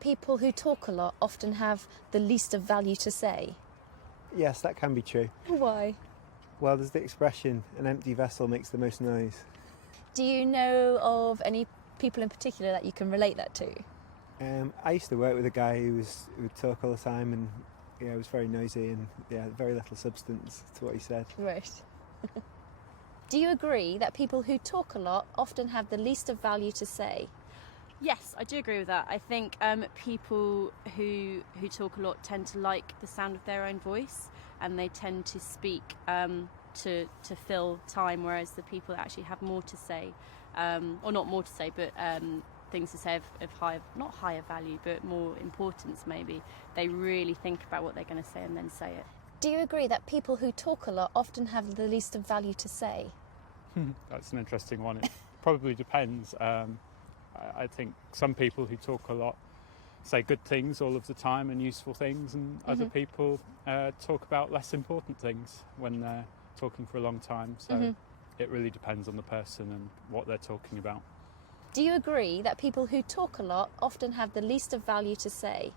that people who talk a lot often have the least of value to say? Yes, that can be true. Why? Well, there's the expression, an empty vessel makes the most noise. Do you know of any people in particular that you can relate that to? I used to work with a guy who would talk all the time, and it was very noisy, and very little substance to what he said. Right. Do you agree that people who talk a lot often have the least of value to say? Yes, I do agree with that. I think people who talk a lot tend to like the sound of their own voice, and they tend to speak to fill time, whereas the people that actually have more to say, or not more to say, but things to say of not higher value, but more importance maybe, they really think about what they're going to say and then say it. Do you agree that people who talk a lot often have the least of value to say? That's an interesting one. It probably depends. I think some people who talk a lot say good things all of the time and useful things, and other people talk about less important things when they're talking for a long time. So it really depends on the person and what they're talking about. Do you agree that people who talk a lot often have the least of value to say?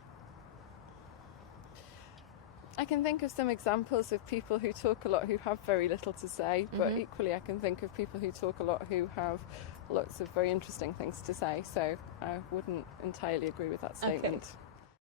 I can think of some examples of people who talk a lot who have very little to say, but equally I can think of people who talk a lot who have lots of very interesting things to say, so I wouldn't entirely agree with that statement. Okay.